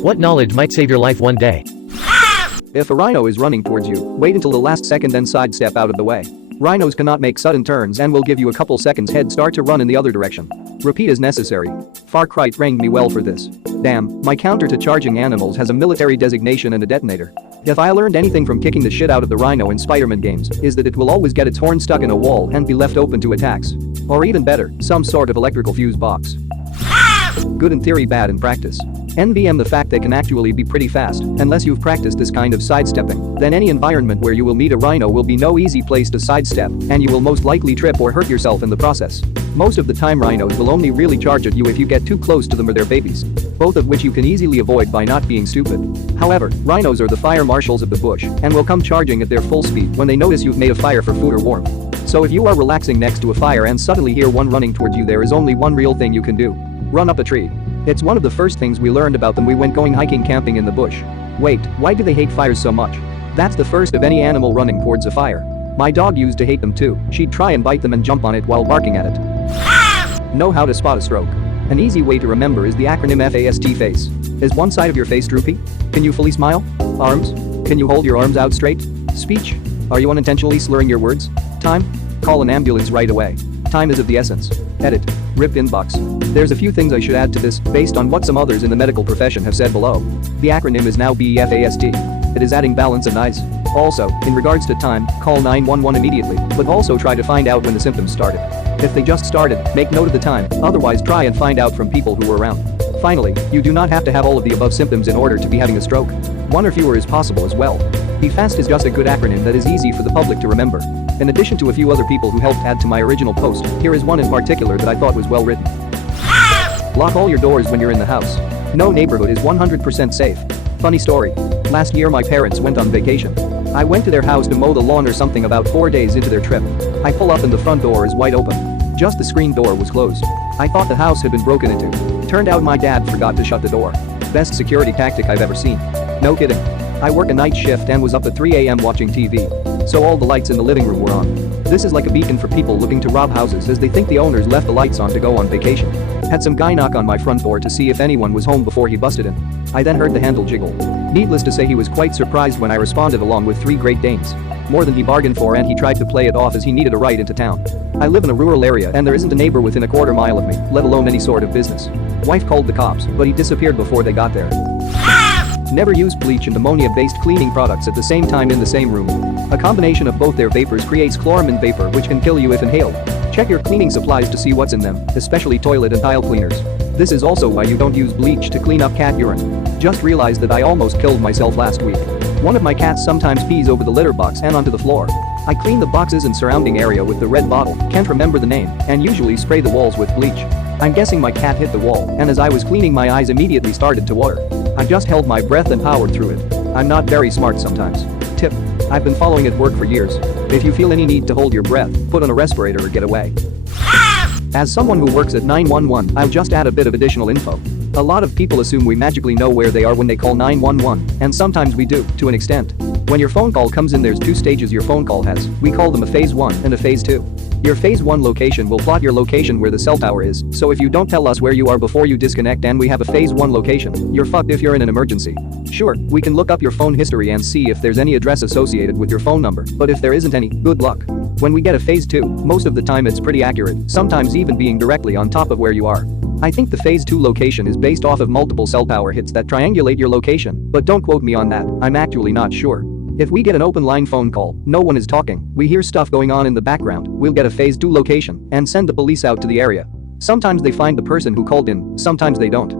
What knowledge might save your life one day? If a rhino is running towards you, wait until the last second then sidestep out of the way. Rhinos cannot make sudden turns and will give you a couple seconds head start to run in the other direction. Repeat as necessary. Far Cry trained me well for this. Damn, my counter to charging animals has a military designation and a detonator. If I learned anything from kicking the shit out of the rhino in Spider-Man games, is that it will always get its horn stuck in a wall and be left open to attacks. Or even better, some sort of electrical fuse box. Good in theory, bad in practice. NVM the fact they can actually be pretty fast, unless you've practiced this kind of sidestepping, then any environment where you will meet a rhino will be no easy place to sidestep, and you will most likely trip or hurt yourself in the process. Most of the time rhinos will only really charge at you if you get too close to them or their babies, both of which you can easily avoid by not being stupid. However, rhinos are the fire marshals of the bush and will come charging at their full speed when they notice you've made a fire for food or warmth. So if you are relaxing next to a fire and suddenly hear one running towards you, there is only one real thing you can do. Run up a tree. It's one of the first things we learned about them we went going hiking camping in the bush. Wait, why do they hate fires so much? That's the first of any animal running towards a fire. My dog used to hate them too. She'd try and bite them and jump on it while barking at it. Know how to spot a stroke. An easy way to remember is the acronym FAST face. Is one side of your face droopy? Can you fully smile? Arms? Can you hold your arms out straight? Speech? Are you unintentionally slurring your words? Time? Call an ambulance right away. Time is of the essence. Edit. RIP inbox. There's a few things I should add to this based on what some others in the medical profession have said below. The acronym is now BEFAST. It is adding balance and eyes. Also, in regards to time, call 911 immediately, but also try to find out when the symptoms started. If they just started, make note of the time, otherwise try and find out from people who were around. Finally, you do not have to have all of the above symptoms in order to be having a stroke. One or fewer is possible as well. BEFAST is just a good acronym that is easy for the public to remember. In addition to a few other people who helped add to my original post, here is one in particular that I thought was well written. Lock all your doors when you're in the house. No neighborhood is 100% safe. Funny story. Last year my parents went on vacation. I went to their house to mow the lawn or something about 4 days into their trip. I pull up and the front door is wide open. Just the screen door was closed. I thought the house had been broken into. Turned out my dad forgot to shut the door. Best security tactic I've ever seen. No kidding. I work a night shift and was up at 3 a.m. watching TV. So all the lights in the living room were on. This is like a beacon for people looking to rob houses as they think the owners left the lights on to go on vacation. Had some guy knock on my front door to see if anyone was home before he busted in. I then heard the handle jiggle. Needless to say, he was quite surprised when I responded along with 3 Great Danes. More than he bargained for, and he tried to play it off as he needed a ride into town. I live in a rural area and there isn't a neighbor within a quarter mile of me, let alone any sort of business. Wife called the cops, but he disappeared before they got there. Never use bleach and ammonia-based cleaning products at the same time in the same room. A combination of both their vapors creates chloramine vapor, which can kill you if inhaled. Check your cleaning supplies to see what's in them, especially toilet and tile cleaners. This is also why you don't use bleach to clean up cat urine. Just realized that I almost killed myself last week. One of my cats sometimes pees over the litter box and onto the floor. I clean the boxes and surrounding area with the red bottle, can't remember the name, and usually spray the walls with bleach. I'm guessing my cat hit the wall, and as I was cleaning my eyes immediately started to water. I just held my breath and powered through it. I'm not very smart sometimes. Tip. I've been following at work for years. If you feel any need to hold your breath, put on a respirator or get away. As someone who works at 911, I'll just add a bit of additional info. A lot of people assume we magically know where they are when they call 911, and sometimes we do, to an extent. When your phone call comes in, there's 2 stages your phone call has. We call them a phase 1 and a phase 2. Your phase 1 location will plot your location where the cell tower is, so if you don't tell us where you are before you disconnect and we have a phase 1 location, you're fucked if you're in an emergency. Sure, we can look up your phone history and see if there's any address associated with your phone number, but if there isn't any, good luck. When we get a phase 2, most of the time it's pretty accurate, sometimes even being directly on top of where you are. I think the phase 2 location is based off of multiple cell tower hits that triangulate your location, but don't quote me on that, I'm actually not sure. If we get an open line phone call, no one is talking, we hear stuff going on in the background, we'll get a phase 2 location and send the police out to the area. Sometimes they find the person who called in, sometimes they don't.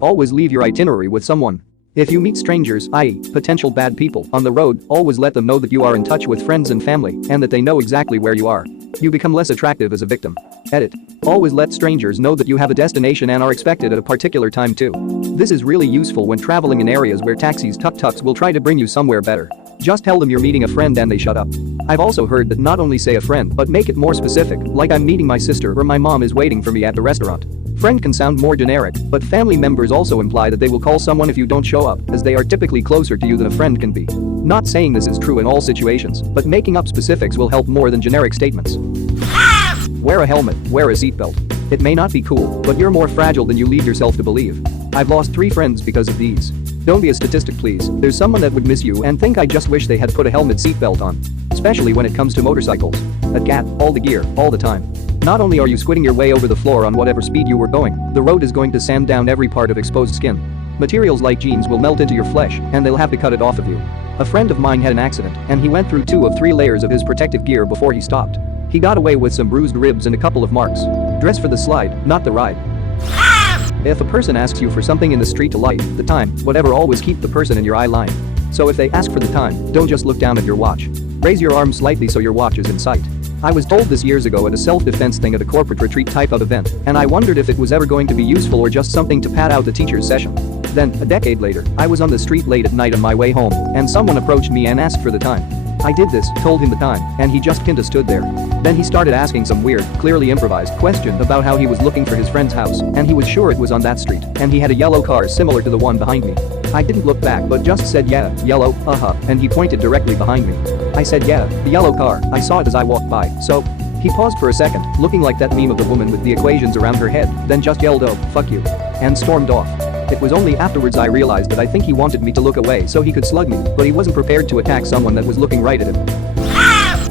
Always leave your itinerary with someone. If you meet strangers, i.e., potential bad people, on the road, always let them know that you are in touch with friends and family and that they know exactly where you are. You become less attractive as a victim. Edit. Always let strangers know that you have a destination and are expected at a particular time too. This is really useful when traveling in areas where taxis tuk-tuks will try to bring you somewhere better. Just tell them you're meeting a friend and they shut up. I've also heard that not only say a friend but make it more specific, like I'm meeting my sister or my mom is waiting for me at the restaurant. Friend can sound more generic, but family members also imply that they will call someone if you don't show up, as they are typically closer to you than a friend can be. Not saying this is true in all situations, but making up specifics will help more than generic statements. Wear a helmet, wear a seatbelt. It may not be cool, but you're more fragile than you lead yourself to believe. I've lost 3 friends because of these. Don't be a statistic, please. There's someone that would miss you and think I just wish they had put a helmet seatbelt on. Especially when it comes to motorcycles. At GAT, all the gear, all the time. Not only are you squidding your way over the floor on whatever speed you were going, the road is going to sand down every part of exposed skin. Materials like jeans will melt into your flesh, and they'll have to cut it off of you. A friend of mine had an accident, and he went through 2 of 3 layers of his protective gear before he stopped. He got away with some bruised ribs and a couple of marks. Dress for the slide, not the ride. If a person asks you for something in the street to light, the time, whatever, always keep the person in your eye line. So if they ask for the time, don't just look down at your watch. Raise your arm slightly so your watch is in sight. I was told this years ago at a self-defense thing at a corporate retreat type of event, and I wondered if it was ever going to be useful or just something to pad out the teacher's session. Then, a decade later, I was on the street late at night on my way home, and someone approached me and asked for the time. I did this, told him the time, and he just kinda stood there. Then he started asking some weird, clearly improvised question about how he was looking for his friend's house, and he was sure it was on that street, and he had a yellow car similar to the one behind me. I didn't look back but just said yeah, yellow, and he pointed directly behind me. I said yeah, the yellow car, I saw it as I walked by, so. He paused for a second, looking like that meme of the woman with the equations around her head, then just yelled oh, fuck you. And stormed off. It was only afterwards I realized that I think he wanted me to look away so he could slug me, but he wasn't prepared to attack someone that was looking right at him.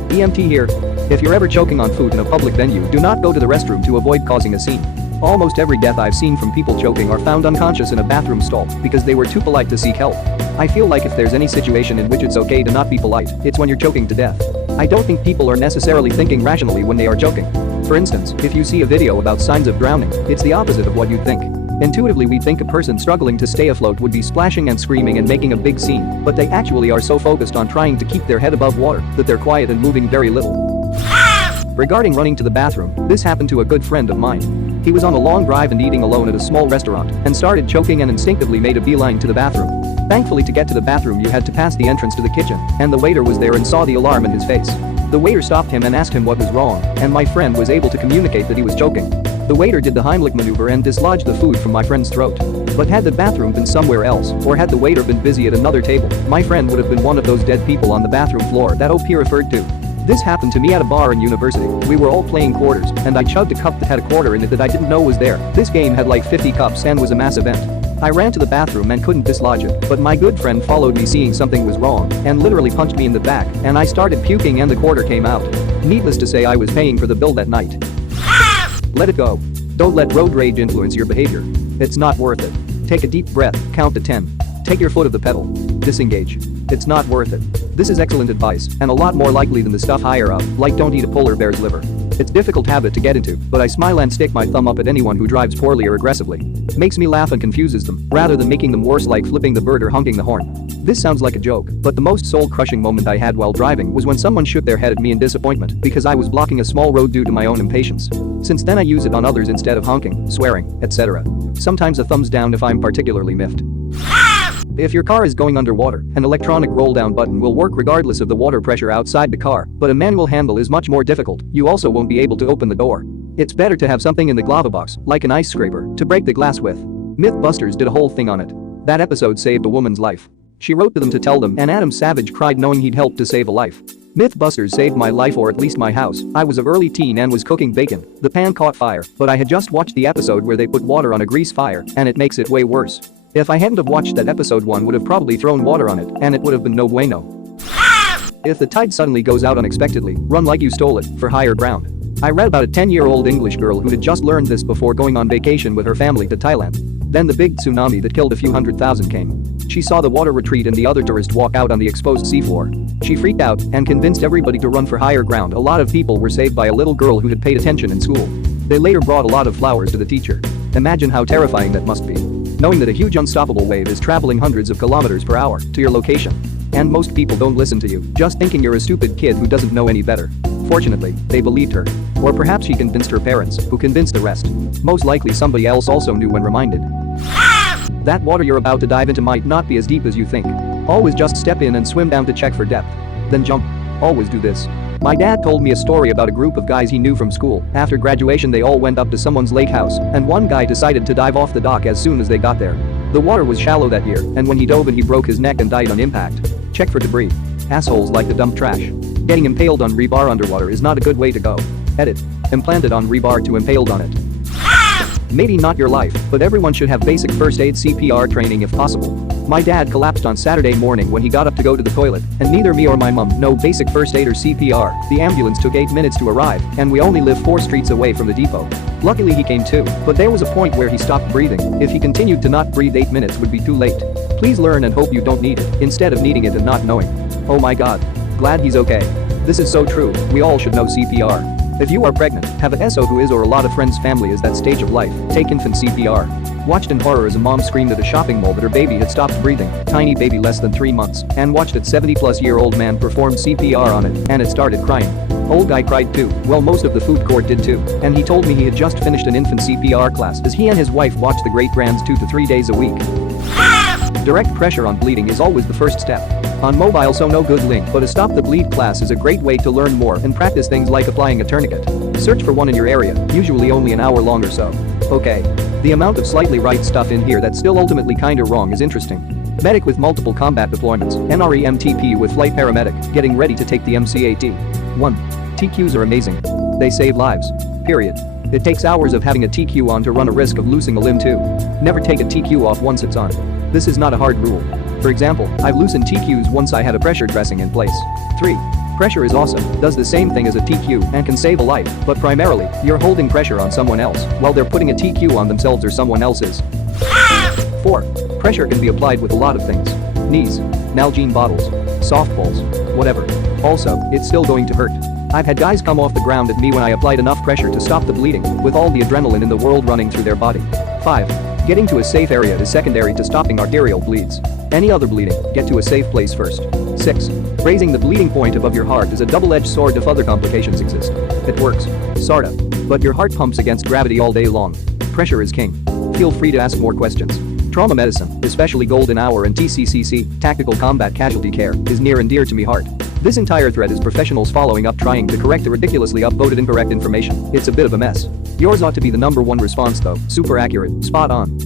EMT here. If you're ever choking on food in a public venue, do not go to the restroom to avoid causing a scene. Almost every death I've seen from people choking are found unconscious in a bathroom stall because they were too polite to seek help. I feel like if there's any situation in which it's okay to not be polite, it's when you're choking to death. I don't think people are necessarily thinking rationally when they are choking. For instance, if you see a video about signs of drowning, it's the opposite of what you'd think. Intuitively we'd think a person struggling to stay afloat would be splashing and screaming and making a big scene, but they actually are so focused on trying to keep their head above water that they're quiet and moving very little. Regarding running to the bathroom, this happened to a good friend of mine. He was on a long drive and eating alone at a small restaurant and started choking and instinctively made a beeline to the bathroom. Thankfully, to get to the bathroom you had to pass the entrance to the kitchen, and the waiter was there and saw the alarm in his face. The waiter stopped him and asked him what was wrong, and my friend was able to communicate that he was choking. The waiter did the Heimlich maneuver and dislodged the food from my friend's throat. But had the bathroom been somewhere else, or had the waiter been busy at another table, my friend would have been one of those dead people on the bathroom floor that OP referred to. This happened to me at a bar in university. We were all playing quarters, and I chugged a cup that had a quarter in it that I didn't know was there. This game had like 50 cups and was a mass event. I ran to the bathroom and couldn't dislodge it, but my good friend followed me seeing something was wrong and literally punched me in the back, and I started puking and the quarter came out. Needless to say, I was paying for the bill that night. Let it go. Don't let road rage influence your behavior. It's not worth it. Take a deep breath, count to 10. Take your foot off the pedal. Disengage. It's not worth it. This is excellent advice, and a lot more likely than the stuff higher up, like don't eat a polar bear's liver. It's a difficult habit to get into, but I smile and stick my thumb up at anyone who drives poorly or aggressively. Makes me laugh and confuses them, rather than making them worse like flipping the bird or honking the horn. This sounds like a joke, but the most soul-crushing moment I had while driving was when someone shook their head at me in disappointment because I was blocking a small road due to my own impatience. Since then I use it on others instead of honking, swearing, etc. Sometimes a thumbs down if I'm particularly miffed. If your car is going underwater, an electronic roll-down button will work regardless of the water pressure outside the car, but a manual handle is much more difficult. You also won't be able to open the door. It's better to have something in the glove box, like an ice scraper, to break the glass with. Mythbusters did a whole thing on it. That episode saved a woman's life. She wrote to them to tell them, and Adam Savage cried knowing he'd helped to save a life. Mythbusters saved my life, or at least my house. I was of early teen and was cooking bacon. The pan caught fire, but I had just watched the episode where they put water on a grease fire, and it makes it way worse. If I hadn't have watched that episode, one would have probably thrown water on it, and it would have been no bueno. If the tide suddenly goes out unexpectedly, run like you stole it, for higher ground. I read about a 10-year-old English girl who had just learned this before going on vacation with her family to Thailand. Then the big tsunami that killed a few 100,000 came. She saw the water retreat and the other tourists walk out on the exposed seafloor. She freaked out and convinced everybody to run for higher ground. A lot of people were saved by a little girl who had paid attention in school. They later brought a lot of flowers to the teacher. Imagine how terrifying that must be. Knowing that a huge unstoppable wave is traveling hundreds of kilometers per hour to your location. And most people don't listen to you, just thinking you're a stupid kid who doesn't know any better. Fortunately, they believed her. Or perhaps she convinced her parents, who convinced the rest. Most likely somebody else also knew when reminded. That water you're about to dive into might not be as deep as you think. Always just step in and swim down to check for depth. Then jump. Always do this. My dad told me a story about a group of guys he knew from school. After graduation they all went up to someone's lake house, and one guy decided to dive off the dock as soon as they got there. The water was shallow that year, and when he dove in he broke his neck and died on impact. Check for debris. Assholes like to dump trash. Getting impaled on rebar underwater is not a good way to go. Edit. Implanted on rebar to impaled on it. Maybe not your life, but everyone should have basic first aid CPR training if possible. My dad collapsed on Saturday morning when he got up to go to the toilet, and neither me or my mum know basic first aid or CPR. The ambulance took 8 minutes to arrive, and we only live 4 streets away from the depot. Luckily he came to, but there was a point where he stopped breathing. If he continued to not breathe, 8 minutes would be too late. Please learn and hope you don't need it, instead of needing it and not knowing. Oh my god. Glad he's okay. This is so true, we all should know CPR. If you are pregnant, have a SO who is or a lot of friends' family is that stage of life, take infant CPR. Watched in horror as a mom screamed at a shopping mall that her baby had stopped breathing, tiny baby less than 3 months, and watched a 70-plus-year-old man perform CPR on it, and it started crying. Old guy cried too, well most of the food court did too, and he told me he had just finished an infant CPR class as he and his wife watched the great-grands 2 to 3 days a week. Direct pressure on bleeding is always the first step. On mobile so no good link, but a Stop the Bleed class is a great way to learn more and practice things like applying a tourniquet. Search for one in your area, usually only an hour long or so. Okay. The amount of slightly right stuff in here that's still ultimately kinda wrong is interesting. Medic with multiple combat deployments, NRE MTP with flight paramedic, getting ready to take the MCAT. 1. TQs are amazing. They save lives. Period. It takes hours of having a TQ on to run a risk of losing a limb too. Never take a TQ off once it's on. This is not a hard rule. For example, I've loosened TQs once I had a pressure dressing in place. 3. Pressure is awesome, does the same thing as a TQ and can save a life, but primarily, you're holding pressure on someone else while they're putting a TQ on themselves or someone else's. 4. Pressure can be applied with a lot of things. Knees, Nalgene bottles, softballs, whatever. Also, it's still going to hurt. I've had guys come off the ground at me when I applied enough pressure to stop the bleeding, with all the adrenaline in the world running through their body. 5. Getting to a safe area is secondary to stopping arterial bleeds. Any other bleeding, get to a safe place first. 6. Raising the bleeding point above your heart is a double-edged sword if other complications exist. It works. Sorta. But your heart pumps against gravity all day long. Pressure is king. Feel free to ask more questions. Trauma medicine, especially golden hour and TCCC, tactical combat casualty care, is near and dear to me heart. This entire thread is professionals following up trying to correct the ridiculously upvoted incorrect information. It's a bit of a mess. Yours ought to be the #1 response though, super accurate, spot on.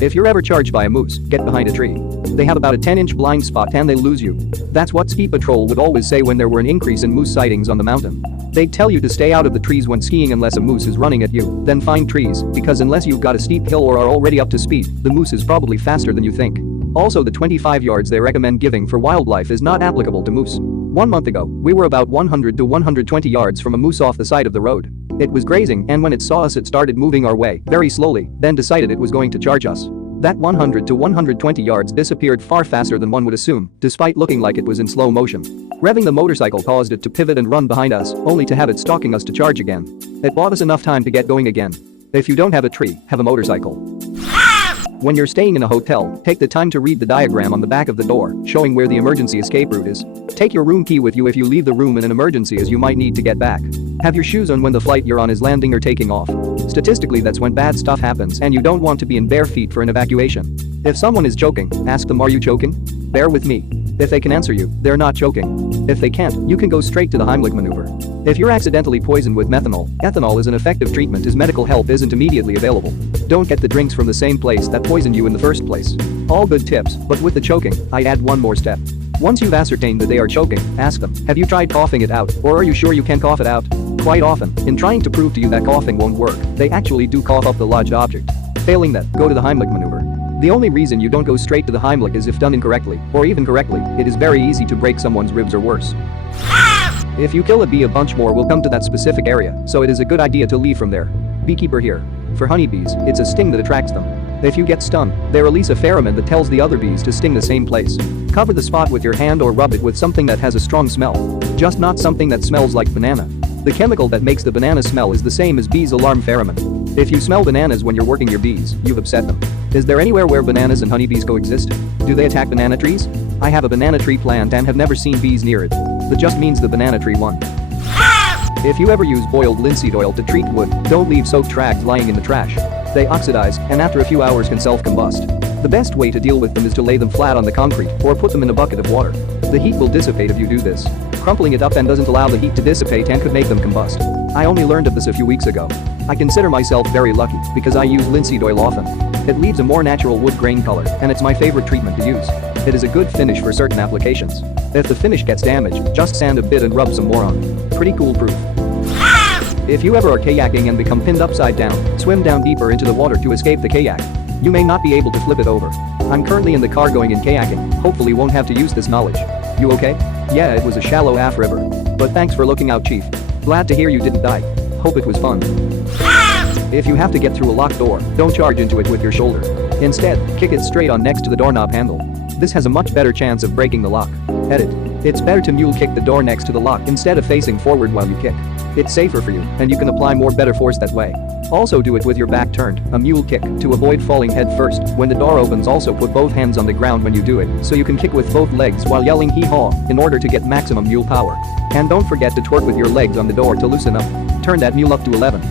If you're ever charged by a moose, get behind a tree. They have about a 10-inch blind spot and they lose you. That's what Ski Patrol would always say when there were an increase in moose sightings on the mountain. They'd tell you to stay out of the trees when skiing unless a moose is running at you, then find trees, because unless you've got a steep hill or are already up to speed, the moose is probably faster than you think. Also, the 25 yards they recommend giving for wildlife is not applicable to moose. 1 month ago, we were about 100 to 120 yards from a moose off the side of the road. It was grazing, and when it saw us it started moving our way, very slowly, then decided it was going to charge us. That 100 to 120 yards disappeared far faster than one would assume, despite looking like it was in slow motion. Revving the motorcycle caused it to pivot and run behind us, only to have it stalking us to charge again. It bought us enough time to get going again. If you don't have a tree, have a motorcycle. When you're staying in a hotel, take the time to read the diagram on the back of the door, showing where the emergency escape route is. Take your room key with you if you leave the room in an emergency, as you might need to get back. Have your shoes on when the flight you're on is landing or taking off. Statistically, that's when bad stuff happens and you don't want to be in bare feet for an evacuation. If someone is choking, ask them, "Are you choking?" Bear with me. If they can answer you, they're not choking. If they can't, you can go straight to the Heimlich maneuver. If you're accidentally poisoned with methanol, ethanol is an effective treatment as medical help isn't immediately available. Don't get the drinks from the same place that poisoned you in the first place. All good tips, but with the choking, I add one more step. Once you've ascertained that they are choking, ask them, "Have you tried coughing it out, or are you sure you can cough it out?" Quite often, in trying to prove to you that coughing won't work, they actually do cough up the lodged object. Failing that, go to the Heimlich maneuver. The only reason you don't go straight to the Heimlich is if done incorrectly, or even correctly, it is very easy to break someone's ribs or worse. If you kill a bee, a bunch more will come to that specific area, so it is a good idea to leave from there. Beekeeper here. For honeybees, it's a sting that attracts them. If you get stung, they release a pheromone that tells the other bees to sting the same place. Cover the spot with your hand or rub it with something that has a strong smell. Just not something that smells like banana. The chemical that makes the banana smell is the same as bees' alarm pheromone. If you smell bananas when you're working your bees, you've upset them. Is there anywhere where bananas and honeybees coexist? Do they attack banana trees? I have a banana tree plant and have never seen bees near it. That just means the banana tree won. If you ever use boiled linseed oil to treat wood, don't leave soaked rags lying in the trash. They oxidize and after a few hours can self-combust. The best way to deal with them is to lay them flat on the concrete or put them in a bucket of water. The heat will dissipate if you do this. Crumpling it up and doesn't allow the heat to dissipate and could make them combust. I only learned of this a few weeks ago. I consider myself very lucky because I use linseed oil often. It leaves a more natural wood grain color and it's my favorite treatment to use. It is a good finish for certain applications. If the finish gets damaged, just sand a bit and rub some more on. Pretty cool proof. If you ever are kayaking and become pinned upside down, swim down deeper into the water to escape the kayak. You may not be able to flip it over. I'm currently in the car going in kayaking, hopefully won't have to use this knowledge. You okay? Yeah, it was a shallow AF river. But thanks for looking out, Chief. Glad to hear you didn't die. Hope it was fun. If you have to get through a locked door, don't charge into it with your shoulder. Instead, kick it straight on next to the doorknob handle. This has a much better chance of breaking the lock. Edit. It's better to mule kick the door next to the lock instead of facing forward while you kick. It's safer for you, and you can apply more better force that way. Also do it with your back turned, a mule kick, to avoid falling head first. When the door opens, also put both hands on the ground when you do it, so you can kick with both legs while yelling hee-haw, in order to get maximum mule power. And don't forget to twerk with your legs on the door to loosen up. Turn that mule up to 11.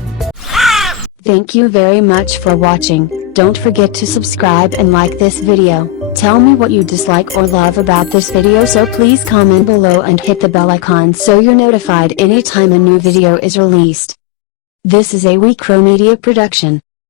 Thank you very much for watching. Don't forget to subscribe and like this video. Tell me what you dislike or love about this video, so please comment below and hit the bell icon so you're notified anytime a new video is released. This is a WeCrow Media production.